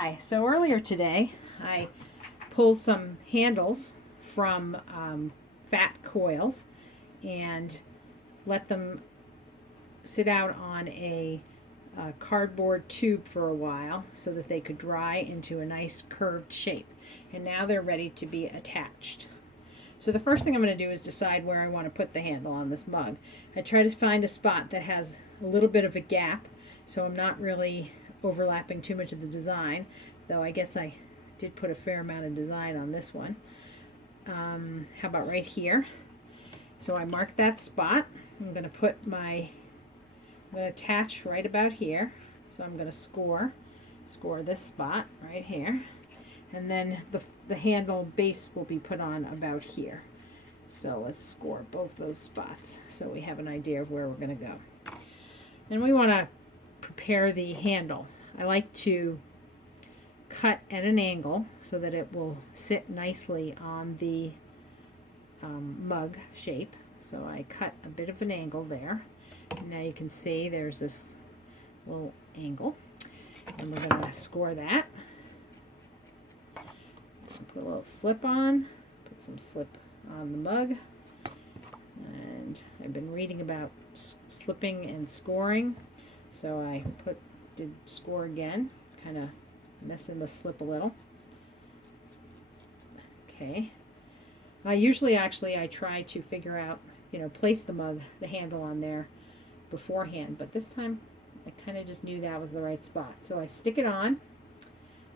Hi, so earlier today I pulled some handles from fat coils and let them sit out on a cardboard tube for a while so that they could dry into a nice curved shape. And now they're ready to be attached. So the first thing I'm going to do is decide where I want to put the handle on this mug. I try to find a spot that has a little bit of a gap so I'm not really overlapping too much of the design, though I guess I did put a fair amount of design on this one. How about right here? So I marked that spot. I'm going to attach right about here. So I'm going to score this spot right here. And then the handle base will be put on about here. So let's score both those spots so we have an idea of where we're going to go. Then we want to prepare the handle. I like to cut at an angle so that it will sit nicely on the mug shape. So I cut a bit of an angle there. And now you can see there's this little angle. And we're going to score that. Put a little slip on. Put some slip on the mug. And I've been reading about slipping and scoring. So I did score again. Kind of messing the slip a little. Okay. Usually I try to figure out, place the handle on there beforehand, but this time I kind of just knew that was the right spot. So I stick it on,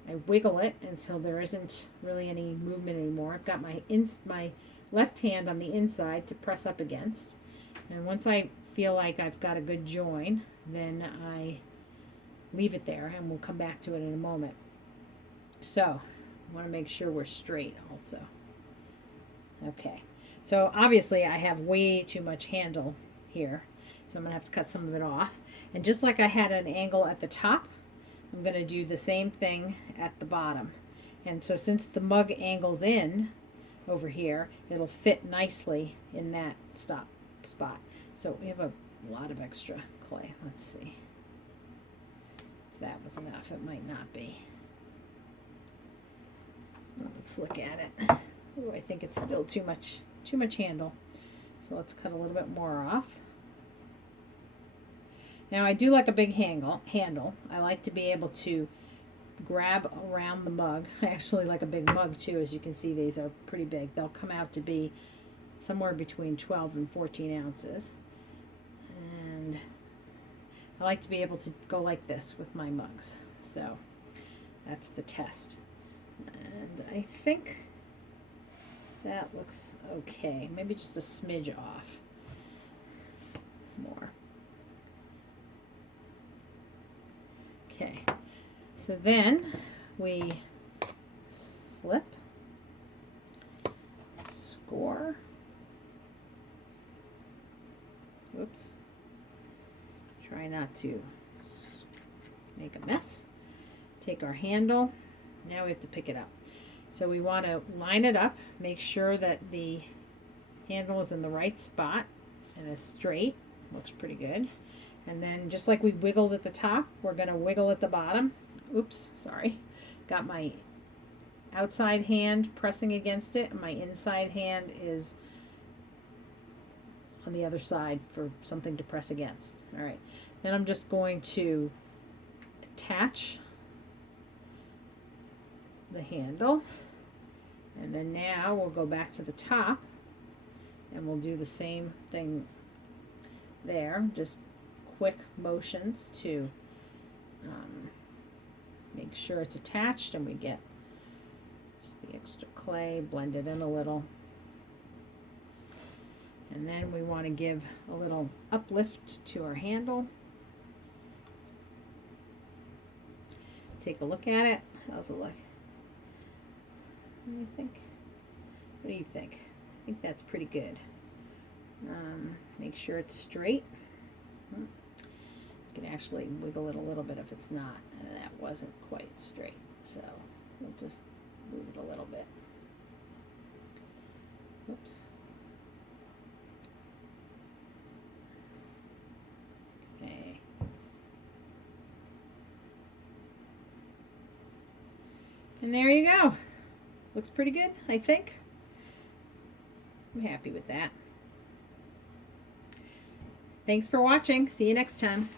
I wiggle it until there isn't really any movement anymore. I've got my left hand on the inside to press up against, and once I feel like I've got a good join, then I leave it there, and we'll come back to it in a moment. So I want to make sure we're straight also. Okay, so obviously I have way too much handle here, so I'm going to have to cut some of it off. And just like I had an angle at the top, I'm going to do the same thing at the bottom. And so since the mug angles in over here, it'll fit nicely in that spot. So we have a lot of extra clay. Let's see if that was enough. It might not be. Let's look at it. Oh, I think it's still too much handle. So let's cut a little bit more off. Now I do like a big handle. I like to be able to grab around the mug. I actually like a big mug too. As you can see, these are pretty big. They'll come out to be somewhere between 12 and 14 ounces. And I like to be able to go like this with my mugs. So that's the test. And I think that looks okay. Maybe just a smidge off. More. Okay. So then we slip, score. Whoops. Try not to make a mess. Take our handle. Now we have to pick it up. So we want to line it up, make sure that the handle is in the right spot and is straight. Looks pretty good. And then just like we wiggled at the top, we're going to wiggle at the bottom. Oops, sorry. Got my outside hand pressing against it, and my inside hand is on the other side for something to press against. All right. Then I'm just going to attach the handle, and then now we'll go back to the top and we'll do the same thing there, just quick motions to make sure it's attached, and we get just the extra clay, blend it in a little, and then we want to give a little uplift to our handle. Take a look at it. How's it look? What do you think? I think that's pretty good. Make sure it's straight. You can actually wiggle it a little bit if it's not, and that wasn't quite straight. So we'll just move it a little bit. Oops. Okay. And there you go. Looks pretty good, I think. I'm happy with that. Thanks for watching. See you next time.